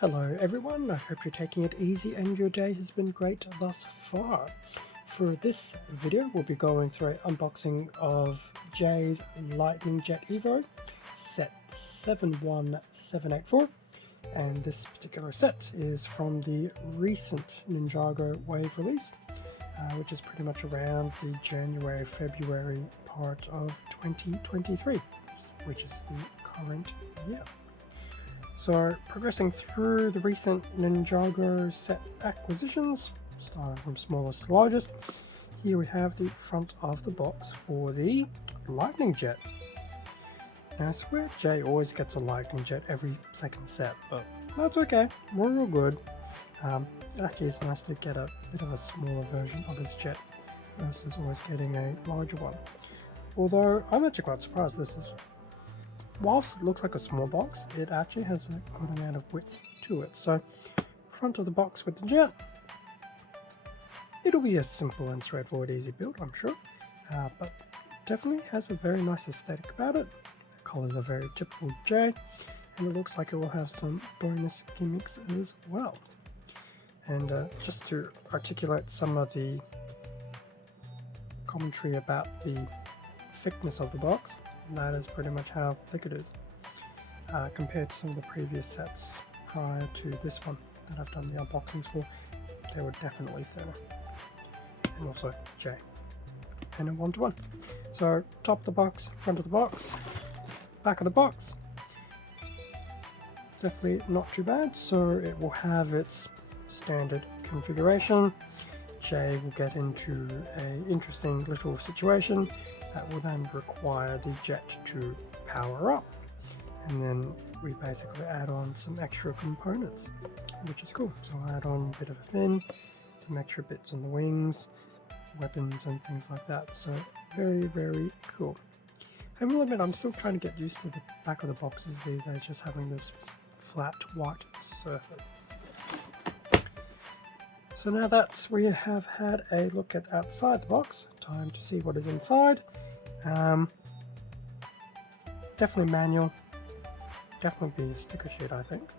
Hello everyone, I hope you're taking it easy and your day has been great thus far. For this video we'll be going through an unboxing of Jay's Lightning Jet EVO set 71784, and this particular set is from the recent Ninjago Wave release, which is pretty much around the January-February part of 2023, which is the current year. So, progressing through the recent Ninjago set acquisitions, starting from smallest to largest, here we have the front of the box for the Lightning Jet. Now I swear Jay always gets a Lightning Jet every second set, but that's okay, we're all good. It actually is nice to get a bit of a smaller version of his jet versus always getting a larger one. Although I'm actually quite surprised this is, whilst it looks like a small box, it actually has a good amount of width to it. So, front of the box with the jet, it'll be a simple and straightforward easy build, I'm sure, but definitely has a very nice aesthetic about it. The colours are very typical J, and it looks like it will have some bonus gimmicks as well. And just to articulate some of the commentary about the thickness of the box, that is pretty much how thick it is, compared to some of the previous sets prior to this one that I've done the unboxings for. They were definitely thinner, and also J, and a 1-to-1. So top of the box, front of the box, back of the box, definitely not too bad. So it will have its standard configuration. J will get into an interesting little situation that will then require the jet to power up, and then we basically add on some extra components, which is cool. So I'll add on a bit of a fin, some extra bits on the wings, weapons and things like that. So very cool. I will admit I'm still trying to get used to the back of the boxes these days, just having this flat white surface. So now that we have had a look at outside the box, time to see what is inside. Definitely manual, definitely be a sticker sheet, I think.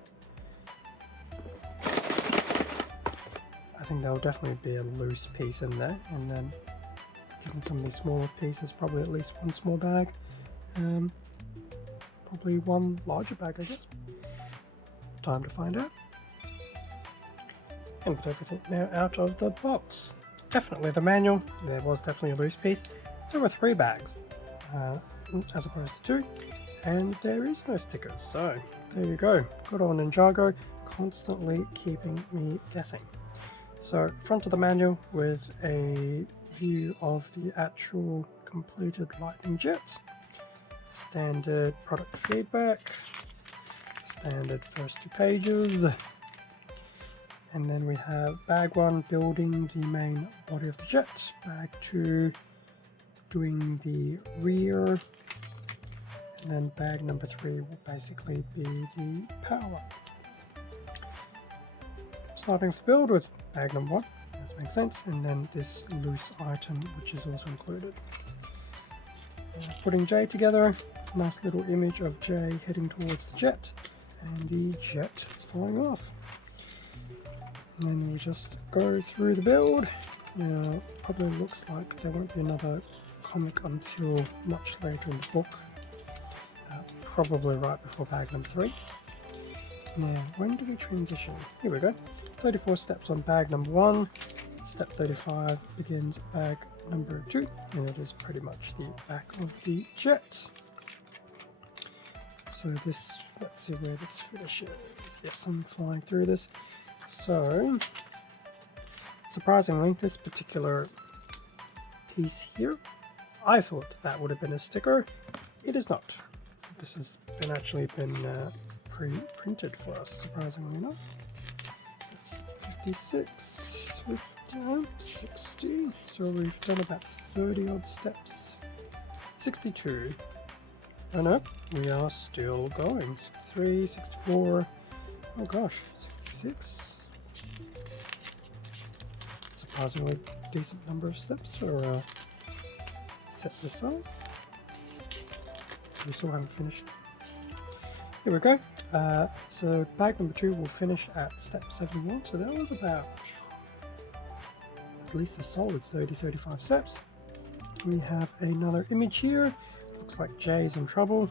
I think there'll definitely be a loose piece in there, and then given some of these smaller pieces, probably at least one small bag, probably one larger bag, I guess. Time to find out. And with everything now out of the box, definitely the manual, there was definitely a loose piece. There were 3 bags, as opposed to 2, and there is no stickers, so there you go. Good old Ninjago, constantly keeping me guessing. So front of the manual with a view of the actual completed Lightning Jet, standard product feedback, standard first 2 pages, and then we have bag 1 building the main body of the jet, bag 2 doing the rear, and then bag number 3 will basically be the power. Starting the build with bag number 1, this makes sense, and then this loose item which is also included. Putting J together, nice little image of J heading towards the jet, and the jet flying off. And then we just go through the build. Now, probably looks like there won't be another comic until much later in the book, probably right before bag number 3. Now, when do we transition? Here we go. 34 steps on bag number 1. Step 35 begins bag number 2, and it is pretty much the back of the jet. So this, let's see where this finishes. Yes, I'm flying through this. So, surprisingly, this particular piece here, I thought that would have been a sticker. It is not. This has actually been pre-printed for us, surprisingly enough. It's 56, 50, 60, so we've done about 30 odd steps. 62. Oh no, we are still going. 63, 64, oh gosh, 66. Surprisingly decent number of steps for a set this size. We still haven't finished. Here we go. So bag number 2 will finish at step 71, so that was about at least a solid 30-35 steps. We have another image here. Looks like Jay's in trouble.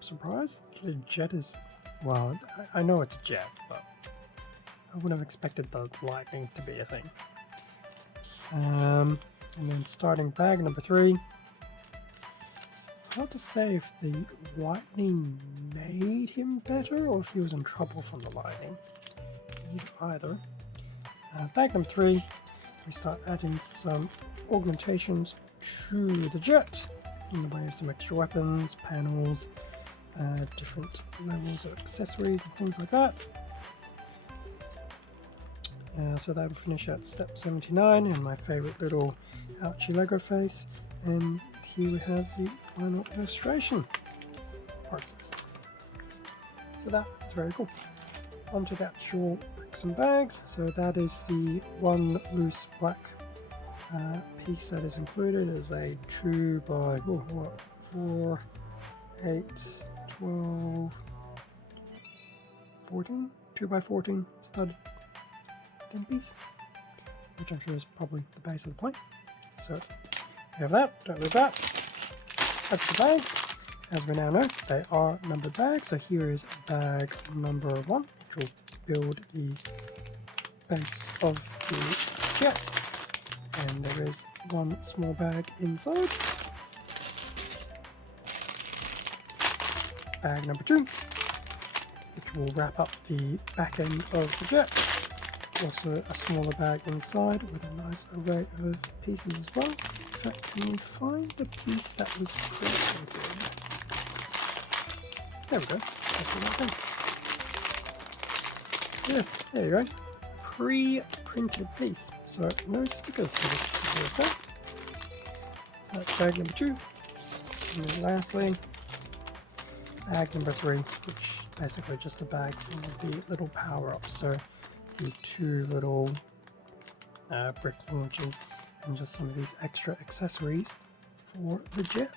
Surprised the jet is, well, I know it's a jet, but I would have expected the lightning to be a thing. And then starting bag number 3. Hard to say if the lightning made him better or if he was in trouble from the lightning. Either. Bag number 3, we start adding some augmentations to the jet in the way of some extra weapons, panels, different levels of accessories and things like that. So that will finish at step 79 and my favorite little ouchie Lego face. And here we have the final illustration parts list. So that is very cool. Onto the actual bricks and bags. So that is the one loose black piece that is included as a 2 by 4, 8, 12, 14, 2 by 14 stud thin piece, which I'm sure is probably the base of the plane. So we have that, don't lose that. That's the bags. As we now know, they are numbered bags. So here is bag number 1, which will build the base of the jet. And there is one small bag inside. Bag number 2, which will wrap up the back end of the jet. Also a smaller bag inside with a nice array of pieces as well. In fact, can we find the piece that was printed? There we go. That's the right thing. Yes, there you go. Pre-printed piece. So no stickers for this particular set. That's bag number 2. And then lastly, bag number 3, which basically just a bag full of the little power-ups. So the 2 little brick launchers and just some of these extra accessories for the jet.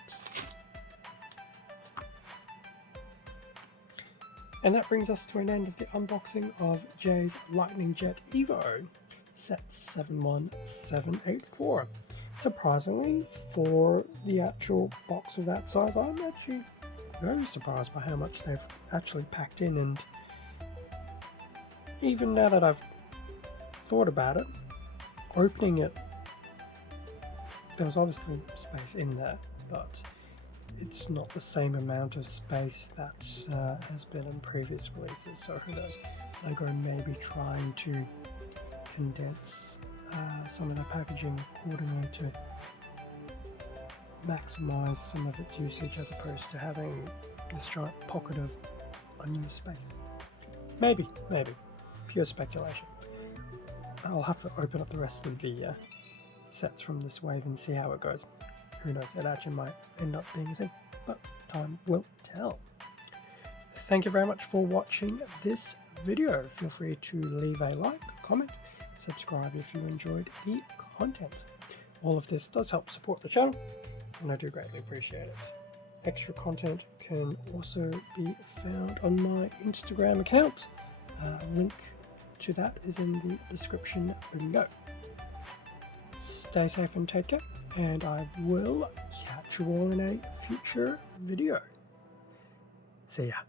And that brings us to an end of the unboxing of Jay's Lightning Jet EVO set 71784. Surprisingly, for the actual box of that size, I'm actually very surprised by how much they've actually packed in. And even now that I've thought about it, opening it, there was obviously space in there, but it's not the same amount of space that has been in previous releases. So who knows, Lego may be trying to condense some of the packaging accordingly to maximize some of its usage as opposed to having this giant pocket of unused space. Maybe. Pure speculation. I'll have to open up the rest of the sets from this wave and see how it goes. Who knows, it actually might end up being a thing, but time will tell. Thank you very much for watching this video. Feel free to leave a like, comment, subscribe if you enjoyed the content. All of this does help support the channel, and I do greatly appreciate it. Extra content can also be found on my Instagram account. Link to that is in the description below. Stay safe and take care, and I will catch you all in a future video. See ya.